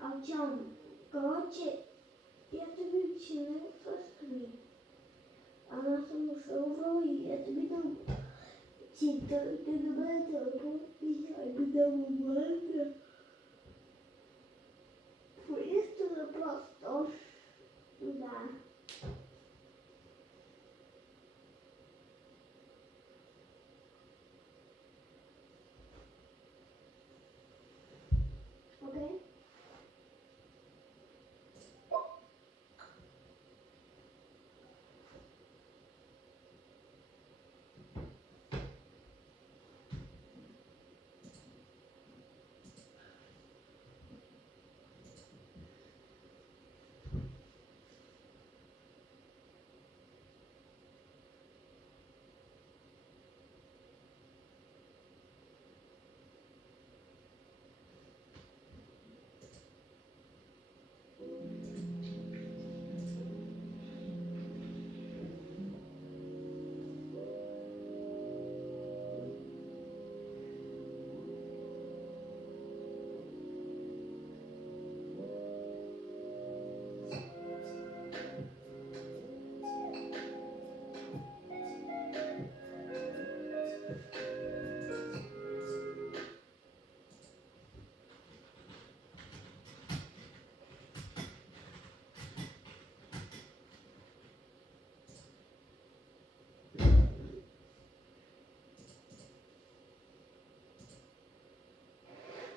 Hocam, Galatasaray'ı bir şeyler fıstığı. Anasını soruyu yatırdım. Çıtırdı ben bir saygıdan vardı. Polis de plastos. Da. Okay.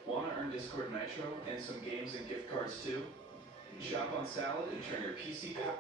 Want to earn Discord Nitro and some games and gift cards too? Shop on Salad and turn your PC power.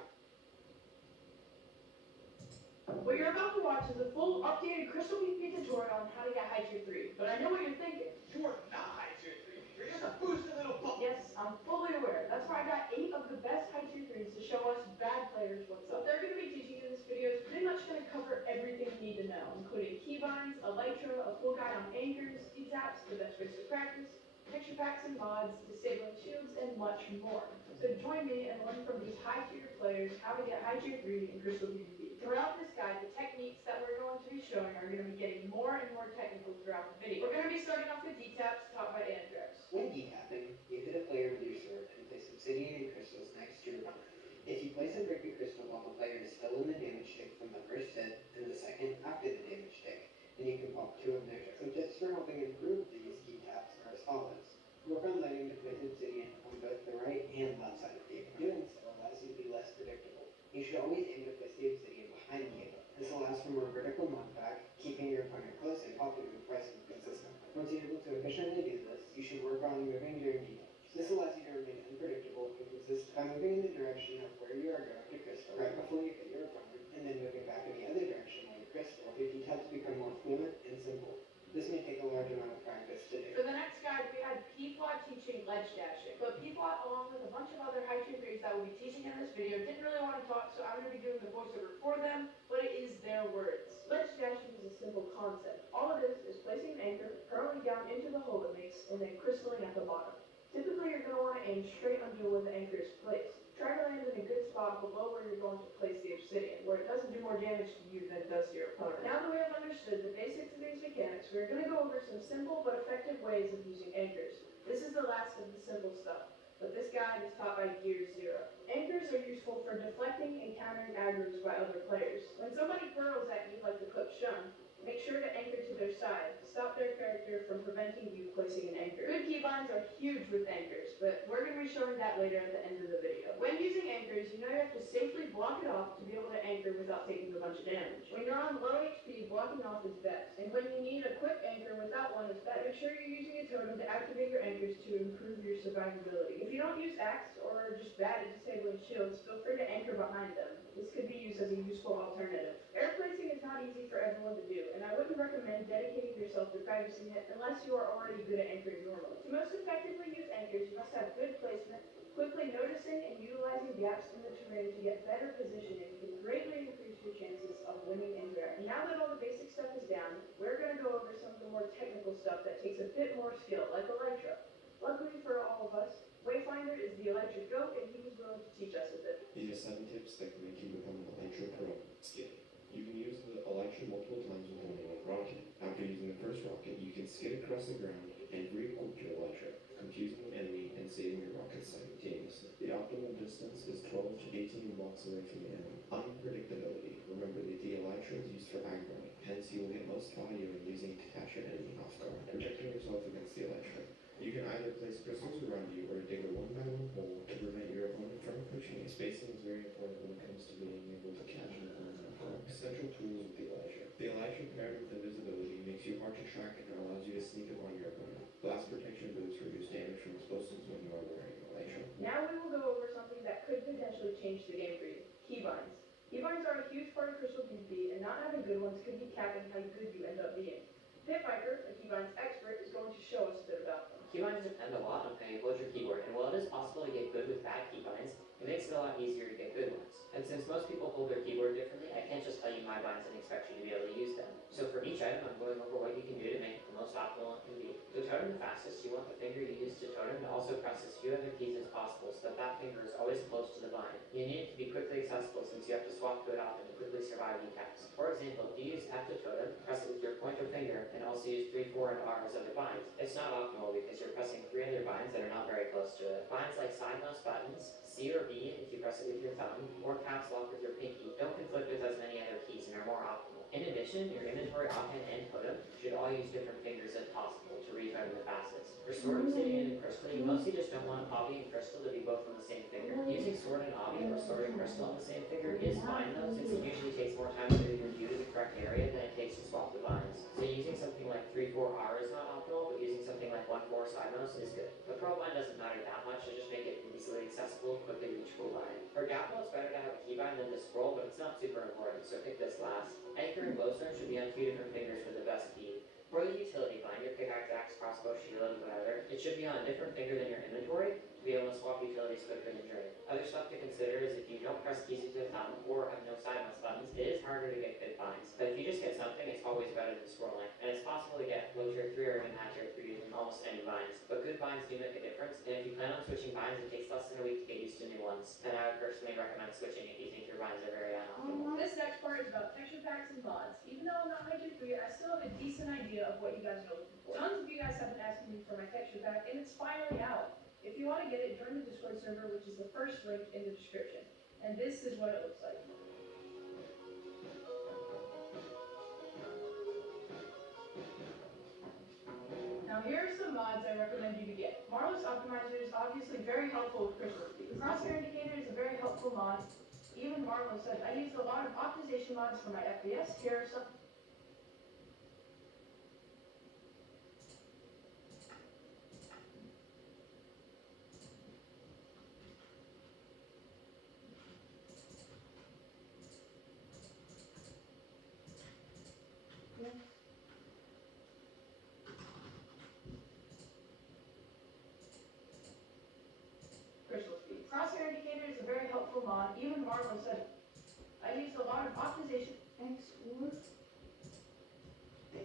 What you're about to watch is a full updated Crystal PvP tutorial on how to get high tier 3. But I know what you're thinking. You're not high tier 3. You're just a boosted little bug. Yes, I'm fully aware. That's why I got 8 of the best high tier 3s to show us bad players what's up. What they're going to be teaching in this video is pretty much going to cover everything you need to know, including keybinds, elytra, a full guide on anchors, D-taps, the best ways to practice, picture packs and mods, disabling shields, and much more. So join me and learn from these high tier players how to get high tier 3 in Crystal PvP. Throughout this guide, the techniques that we're going to be showing are going to be getting more and more technical throughout the video. We're going to be starting off with D-taps taught by Andrex. When D-tapping, you hit a player with your sword and place obsidian and crystals next to your opponent. If you place a brick crystal while the player is still in the damage tick from the first hit and the second after the damage tick, then you can pop 2 of their ticks. Some tips for helping improve these D-taps are as follows. Work on letting the placed obsidian on both the right and left side of the opponent. Doing so allows you to be less predictable. You should always aim to place the obsidian behind you. This allows for more vertical knockback, keeping your opponent close and popping the pricing consistent. Once you're able to efficiently do this, you should work on moving during D-taps. This allows you to remain unpredictable and consistent by moving in the direction of where you are going to crystal right before you hit your opponent, and then moving back in the other direction while you crystal. Your D-taps become more fluent and simple. This may take a large amount of practice to do. For the next guide, we had P-Flot teaching ledge dashing. But P-Flot, along with a bunch of other high tier 3s that we'll be teaching in this video, didn't really want to talk, so I'm going to be doing the voiceover for them, but it is their words. Ledge dashing is a simple concept. All it is placing an anchor, hurling down into the hole it makes, and then crystalling at the bottom. Typically, you're going to want to aim straight under where the anchor is placed. Try to land in a good spot below where you're going to place the obsidian, where it doesn't do more damage to you than it does to your opponent. Now that we have understood the basics of these mechanics, we're going to go over some simple but effective ways of using anchors. This is the last of the simple stuff, but this guide is taught by Gear 0. Anchors are useful for deflecting and countering aggroes by other players. When somebody hurls at you like the clip shown, make sure to anchor to their side. Stop their character from preventing you placing an anchor. Good keybinds are huge with anchors, but we're going to be showing that later at the end of the video. When using anchors, you know you have to safely block it off to be able to anchor without taking a bunch of damage. When you're on low HP, blocking off is best. And when you need a quick anchor without one is better. Make sure you're using a totem to activate your anchors to improve your survivability. If you don't use axe or are just bad at disabling shields, feel free to anchor behind them. This could be used as a useful alternative. Air placing is not easy for everyone to do, and I wouldn't recommend dedicating yourself to practicing it unless you are already good at anchoring normally. To most effectively use anchors, you must have good placement. Quickly noticing and utilizing gaps in the terrain to get better positioning can greatly increase your chances of winning in air. And now that all the basic stuff is down, we're going to go over some of the more technical stuff that takes a bit more skill, like elytra. Luckily for all of us, Wayfinder is the electric goat, and he was willing to teach us a bit. These are 7 tips that can skid across the ground and re-equip your elytra, confusing the enemy and saving your rockets simultaneously. The optimal distance is 12 to 18 blocks away from the enemy. Unpredictability. Remember that the elytra is used for aggroing, hence you will get most value in using to catch your enemy off guard. Protecting yourself against the elytra. You can either place crystals around you or dig a one-by-one hole to prevent your opponent from approaching you. Spacing is very important when it comes to being able to catch an opponent off guard. Essential tools with the elytra. The elytra paired with invisibility makes you hard to track and allows you to sneak upon your opponent. Blast protection boots reduce damage from explosives when you are wearing an elytra. Now we will go over something that could potentially change the game for you. Keybinds. Keybinds are a huge part of Crystal PvP, and not having good ones could be capping how good you end up being. Pit Viper, a keybinds expert, is going to show us a bit about them. Keybinds depend a lot on how you hold your keyboard, and while it is possible to get good with bad keybinds, it makes it a lot easier to get good ones. And since most people hold their keyboard differently, I can't just tell you my binds and expect you to be able to use them. So for each item, I'm going over what you can do to make it the most optimal it can be. To totem the fastest, you want the finger you use to totem to also press as few other keys as possible so that that finger is always close to the bind. You need it to be quickly accessible since you have to swap to it often to quickly survive decaps. For example, if you use F to totem, press it with your pointer finger, and also use 3, 4, and R as other binds. It's not optimal because you're pressing 3 other binds that are not very close to it. Binds like side mouse buttons, C or B if you press it with your thumb, or caps lock with your pinky don't conflict with as many other keys and are more optimal. In addition, your inventory, offhand, and totem should all use different fingers if possible to re-totem the fastest. For sword, obsidian, and crystal, you mostly just don't want poppy and crystal to be both on the same finger. Using sword and obby or sword and crystal on the same finger is fine though, since it usually takes more time to move your view to the correct area than it takes to swap the binds. So using something like 3-4-R is not optimal, but using something like 1-4 side mouse is good. The pro bind doesn't matter that much, so just make it easily accessible, quickly reachable bind. For grapple, it's better to have a keybind than to scroll, but it's not super important, so pick this last. Anchor and glowstone should be on 2 different fingers for the best speed. For the utility bind, your pickaxe, axe, crossbow, shield, whatever, it should be on a different finger than your inventory to be able to swap utilities quicker than drain. Other stuff to consider is if you don't press keys with your thumb or have no side mouse buttons, it is harder to get good binds. But if you just get something, it's always better than scrolling. And it's possible to get low tier 3 or even high tier 3 using almost any binds. But good binds do make a difference, and if you plan on switching binds, it takes less than a week to get used to new ones. Then I would personally recommend switching if you think your binds are very unoptimal. This next part is about texture packs and mods. Even though I'm not high tier 3, I still have a decent idea of what you guys are looking for. Tons of you guys have been asking me for my texture pack, and it's finally out. If you want to get it, join the Discord server, which is the first link in the description. And this is what it looks like. Now here are some mods I recommend you to get. Marvelous Optimizer is obviously very helpful with crystal speed. Crosshair Indicator is a very helpful mod. Even Marvelous said, I used a lot of optimization mods for my FPS. Here are some. Crystal speed. Crosshair Indicator is a very helpful mod. Even Marvel said, I used a lot of optimization. X4. X4.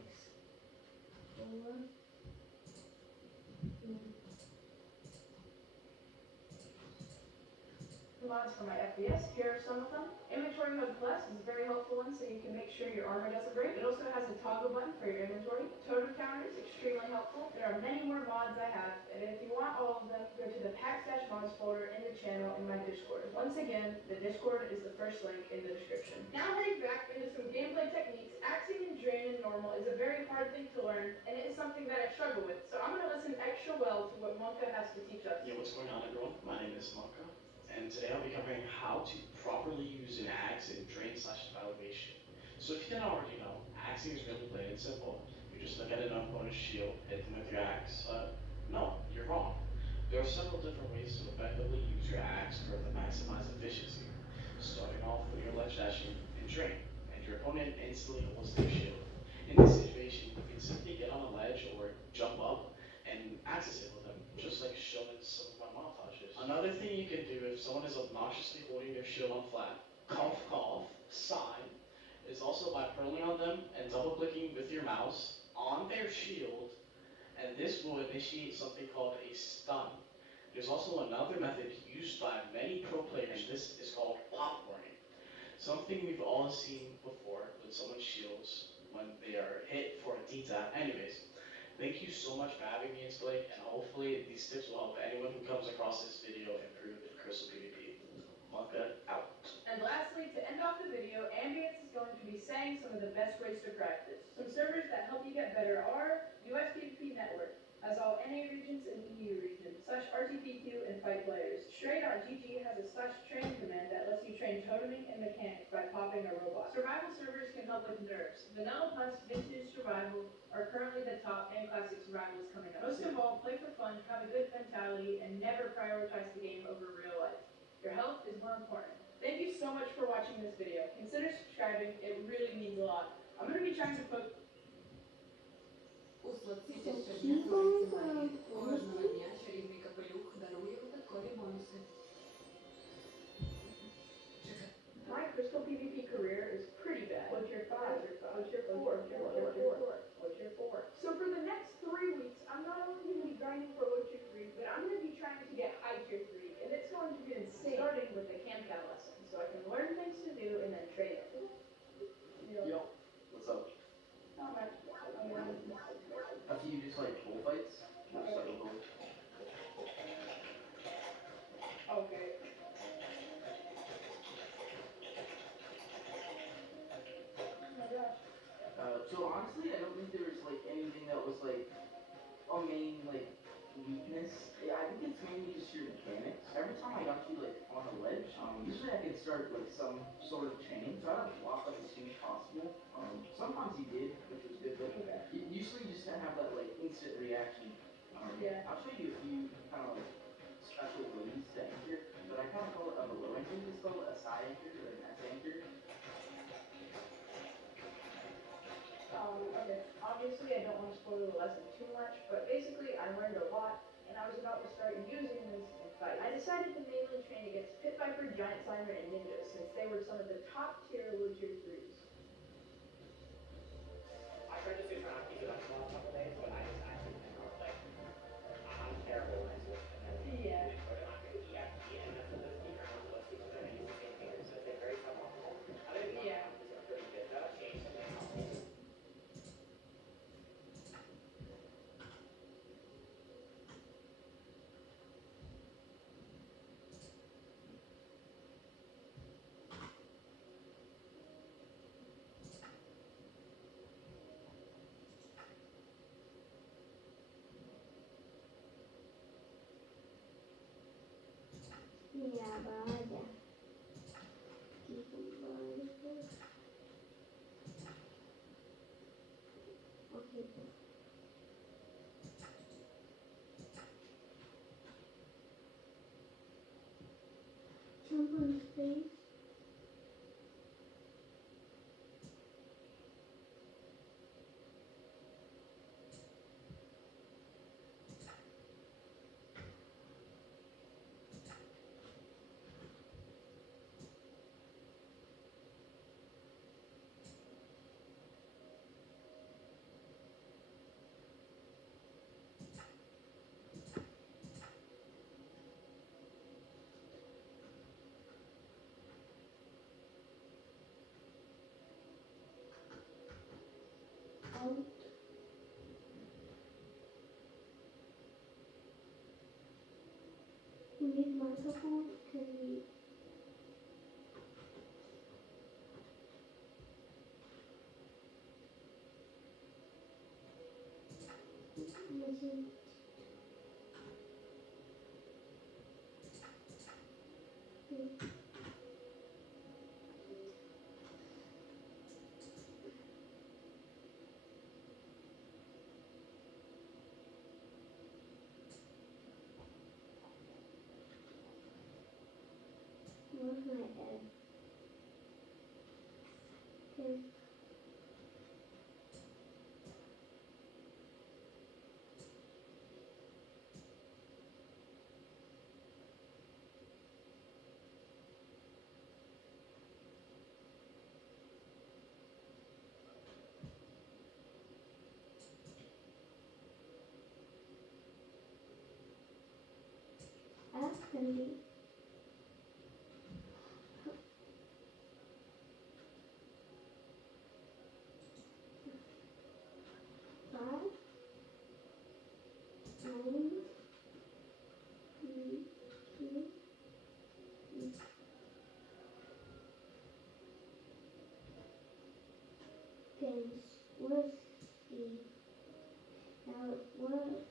Mods for my FPS. Here are some of them. Inventory Mode Plus is a very helpful one so you can make sure your armor doesn't break. It also has a toggle button for your inventory. Totem Counter is extremely helpful. There are many more mods I have, and if you want all of them, go to the Pack Mods folder in the channel in my Discord. Once again, the Discord is the first link in the description. Now heading back into some gameplay techniques, axing and drain in normal is a very hard thing to learn, and it is something that I struggle with, so I'm going to listen extra well to what Monka has to teach us. Yo, what's going on, everyone? My name is Monka, and today I'll be covering how to properly use an axe in drain/evaluation. So if you didn't already know, axing is really plain and simple. You just look at an opponent's shield, hit them with your axe. No, you're wrong. There are several different ways to effectively use your axe for the maximize efficiency. Starting off with your ledge dashing and drain, and your opponent instantly holds their shield. In this situation, you can simply get on a ledge or jump up and axe assail them, just like shown in some of my montages. Another thing you can do if someone is obnoxiously holding their shield on flat, cough cough, sign, is also by purling on them and double clicking with your mouse on their shield, and this will initiate something called a stun. There's also another method used by many pro players, and this is called popcorning. Something we've all seen before with someone's shields when they are hit for a D-tap. Anyways, Thank you so much for having me, Blake, and hopefully these tips will help anyone who comes across this video improve in Crystal PvP. Mucka out. And lastly, to end off the video, Ambience is going to be saying some of the best ways to practice. Some servers that help you get better are US PvP Network, has all NA regions and EU regions, /RTPQ and fight players. Stray.gg has a /train command that lets you train toteming and mechanics by popping a robot. Survival servers can help with nerfs. Vanilla Plus, Vintage Survival are currently the top, and Classic Survival is coming up. Most of all, play for fun, have a good mentality, and never prioritize the game over real life. Your health is more important. Thank you so much for watching this video. Consider subscribing, it really means a lot. I'm going to be trying to put... У соцсеті щодня твориться магія. Кожного дня чарівний капелюх дарує випадкові бонуси. Чекай. My Crystal PvP career is pretty bad. What's your 5? What's your 4? What's your 4? So for the next 3 weeks, I'm not only going to be grinding for low tier 3, but I'm going to be trying to get high tier 3, and it's going to be insane. Starting with the CamCam lesson, so I can learn things to do and then train it. Yo, what's up? Not much. I'm learning. After you just like bullfights? Or just like a bull? Okay. Oh my gosh. So honestly, I don't think there was like anything that was like a main like weakness. Yeah, I think it's mainly just your mechanics. Every time I got you like on a ledge, usually I could start like some sort of chain. Try to block like as soon as possible. Sometimes you did, which was good, but usually you just have that like instant reaction. Yeah. I'll show you a few kind of like special ways to anchor, but I kind of call it a below anchor. Just call it a side anchor or an S anchor. Okay. Obviously, I don't want to spoil the lesson too much, but basically, I learned a lot, and I was about to start using this in fight. I decided to mainly train against Pit Viper, Giant Slimer, and Ninjas, since they were some of the top tier low tier 3s. I tried to switch around keep it up the last couple days, but I just actually think I was like, I'm terrible when I switch. And then Yeah. I'm going to EFT, and that's what those keep around those people that I use the same fingers, so they're very suboptimal. Other than Yeah. that, these are pretty good. That'll change something else. Minha barra. Tipo, barra. Ok. Jump on space. Out. We need microphone. Can we? Listen. Where's my head? Okay. That's gonna be. Five. seconds whiskey. Now whiskey.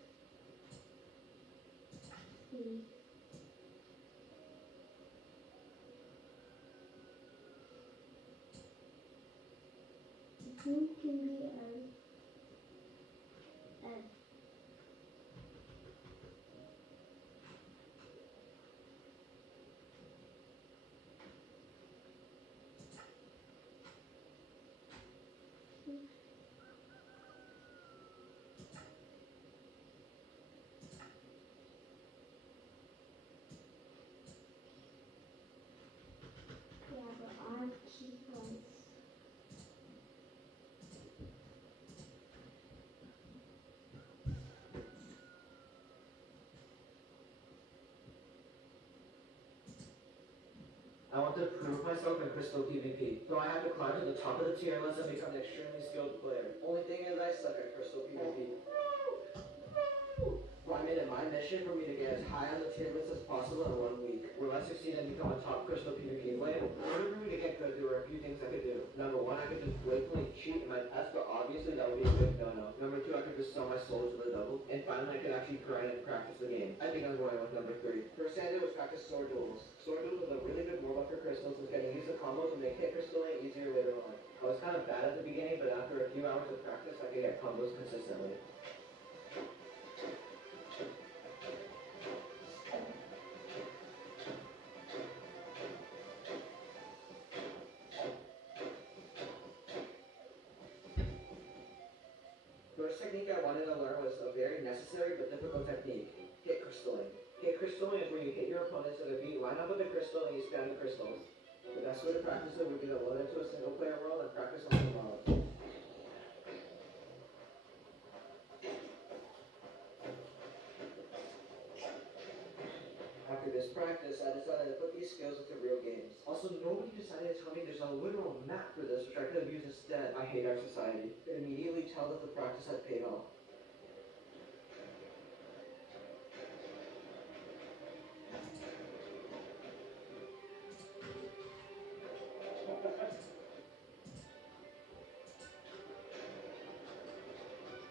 Who can be a yeah, but our sequence. I want to prove myself in Crystal PvP, so I have to climb to the top of the tier list and become an extremely skilled player. Only thing is I suck at Crystal PvP. So I made it my mission for me to get as high on the tier list as possible in 1 week. Will I succeed and become a top Crystal PvP player? In order for me to get good, there were a few things I could do. Number 1, I could just blatantly cheat in my test, but obviously that would be a big no-no. Number 2, I could just sell my soul to the devil. And finally, I could actually grind and practice the game. I think I'm going with number 3. First thing I did was practice sword duels. Sword duels is a really good warm-up for crystals, is getting used to combos and make hit crystalling easier later on. I was kind of bad at the beginning, but after a few hours of practice, I could get combos consistently. First technique I wanted to learn was a very necessary but difficult technique, hit crystalling. Hit crystalling is where you hit your opponents to the beat, line up with the crystal, and you spam the crystals. The best way to practice it would be to load into a single player world and practice on the mob. After this practice, I decided to put these skills into real games. Also, nobody decided to tell me there's a literal map for this, which I could have used instead. I hate our society. I could immediately tell that the practice had paid off.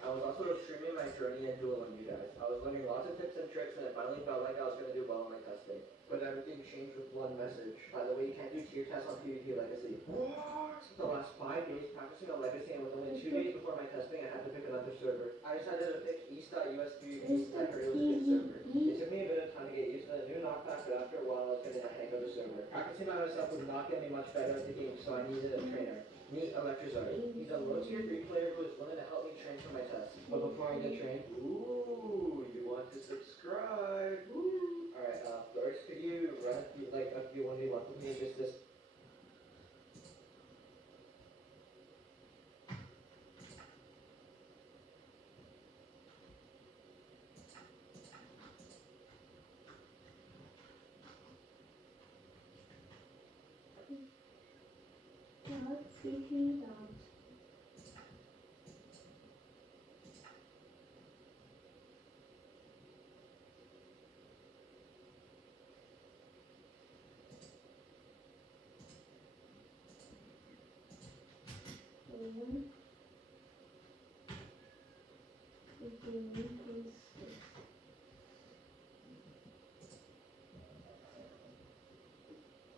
I was also streaming my journey in dueling, you guys. I was learning lots of tips and tricks, and it finally felt like I was going to do well on my testing. But everything changed with one message. By the way, you can't do tier tests on PvP Legacy. What? The last 5 days practicing on Legacy, and with only 2 days before my testing, I had to pick another server. I decided to pick East.us PvP because I heard it was a good server. It took me a bit of time to get used to the new knockback, but after a while I was getting the hang of the server. Practicing by myself would not get me much better at the game, so I needed a trainer. Meet Electrizard. He's a low tier 3 player who is willing to help me train for my test. But before I get trained, ooh, you want to subscribe. Ooh. Alright, first, could you run a few 1v1 with me? Just this.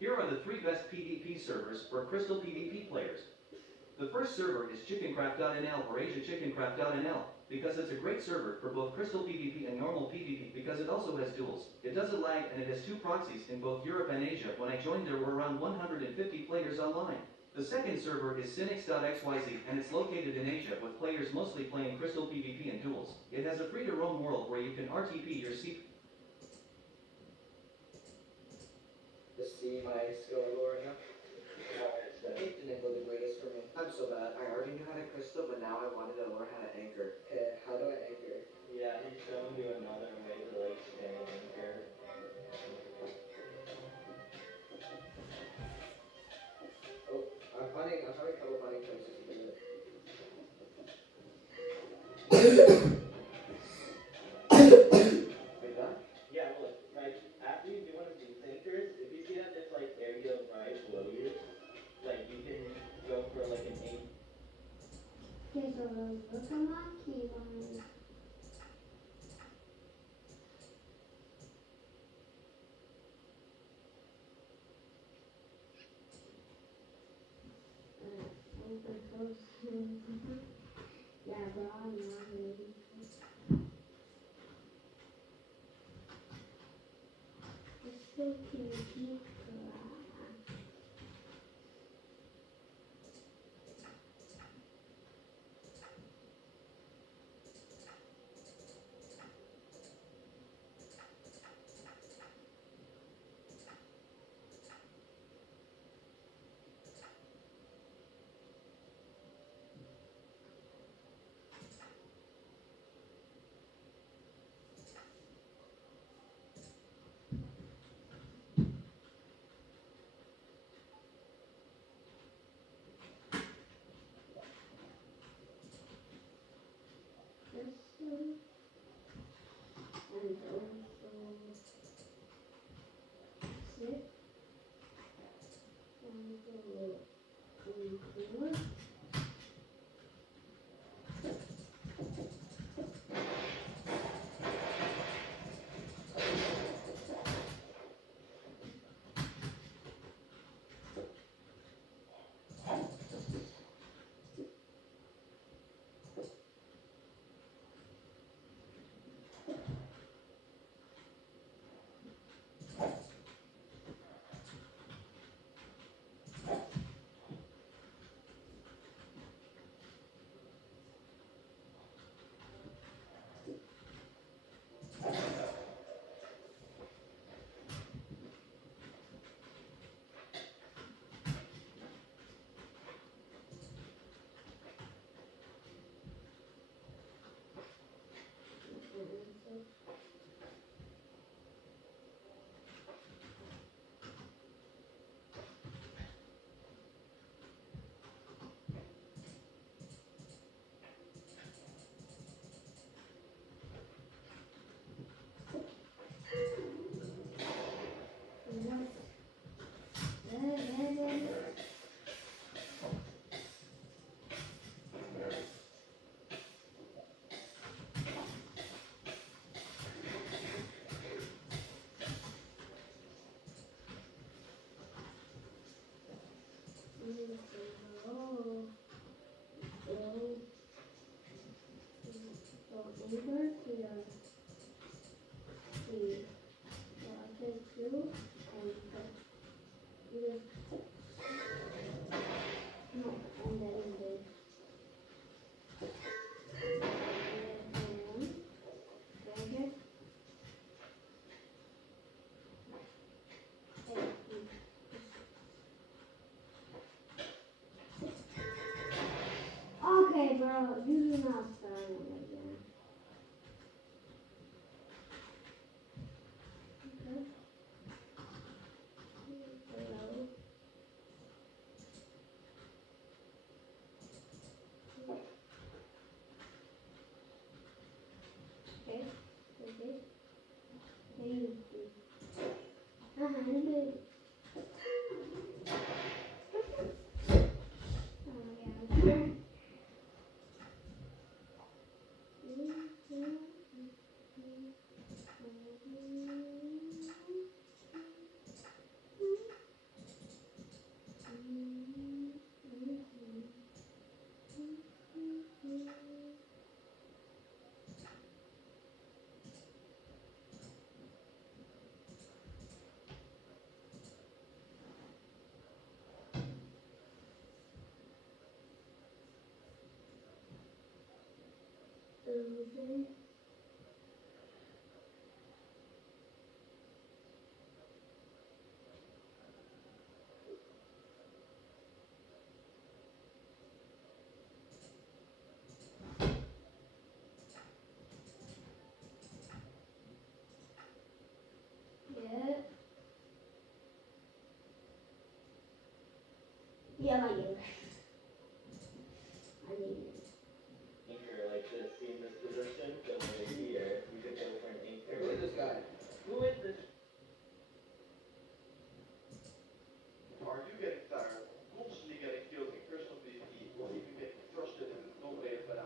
Here are the 3 best PvP servers for Crystal PvP players. The first server is chickencraft.nl or asiachickencraft.nl because it's a great server for both Crystal PvP and normal PvP because it also has duels. It doesn't lag and it has 2 proxies in both Europe and Asia. When I joined there were around 150 players online. The second server is Synix.xyz and it's located in Asia with players mostly playing Crystal PvP and duels. It has a free to roam world where you can RTP your Just see my skill lore enough. It didn't go the greatest for me. I'm so bad. I already knew how to crystal, but now I wanted to learn how to anchor. Okay, how do I anchor? Yeah, he's showing you another way to like stay anchored. Oh, I'm having trouble finding places to do it. Like that? Yeah, look, like after you do one of these anchors, if you see that there's like area right below you, like you can go for like an 8. photos. Look at my keyboard. Open source. Yeah, bro, I'm not ready. It's so cute. This one. And also six. And go 4. Okay, bro, you do not start it again. Okay. Hello. Okay. Okay. Thank you. Oh, yeah. Okay. Yeah. Yeah, my neighbor. I need it. Anchor like this. See in this position, then right here, you could go for an anchor. Who is this guy? Who is this? Are you getting tired of constantly getting killed in Crystal PvP or even getting frustrated with non-player fed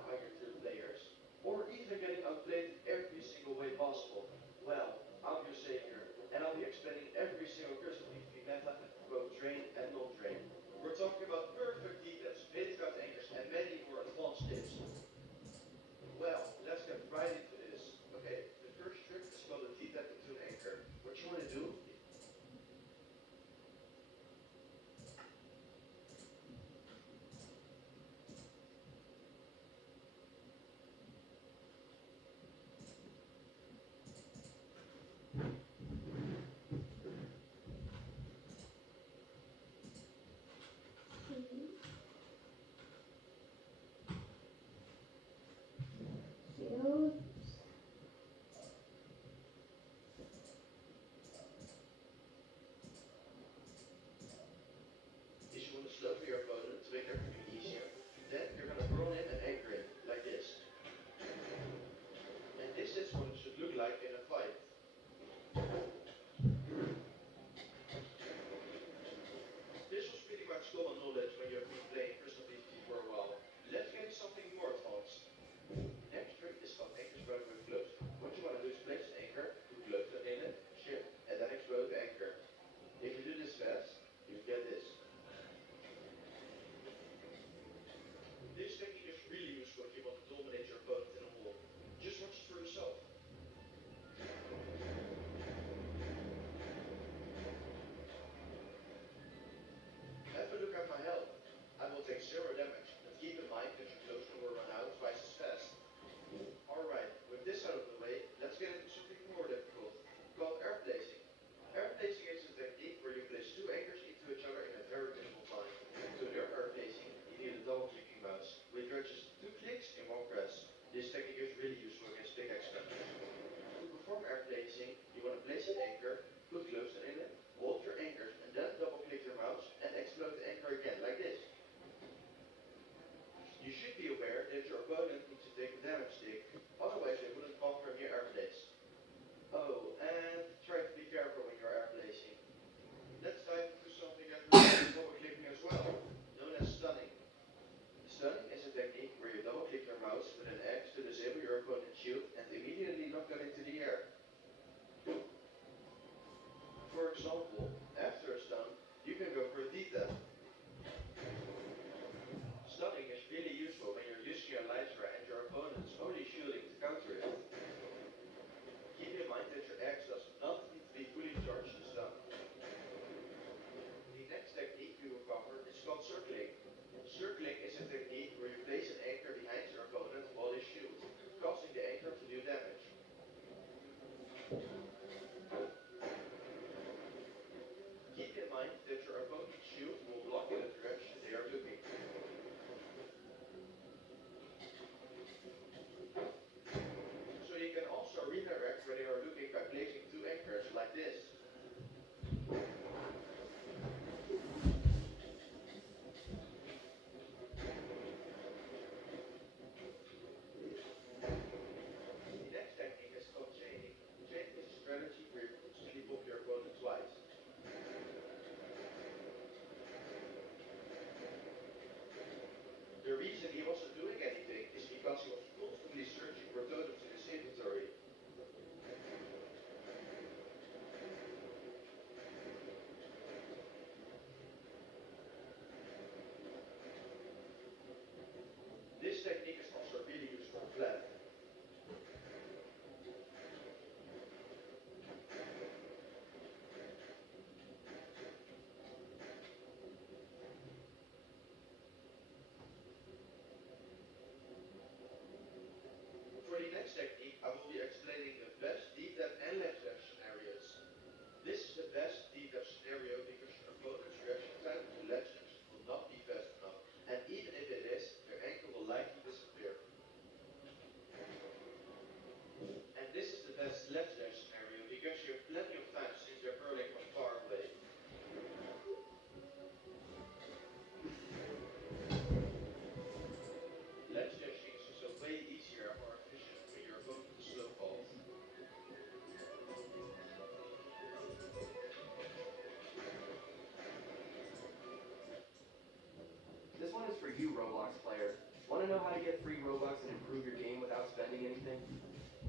one's for you, Roblox player. Want to know how to get free Robux and improve your game without spending anything?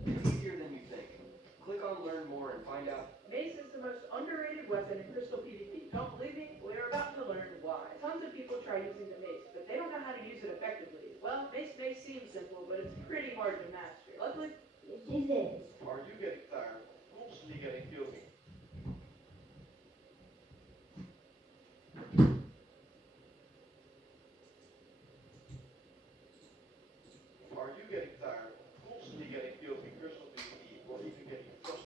It's easier than you think. Click on Learn More and find out. Mace is the most underrated weapon in Crystal PvP. Don't believe me? We're about to learn why. Tons of people try using the mace, but they don't know how to use it effectively. Well, mace may seem simple, but it's pretty hard to master. Luckily, Yes, it is. Are you getting tired? Constantly getting killed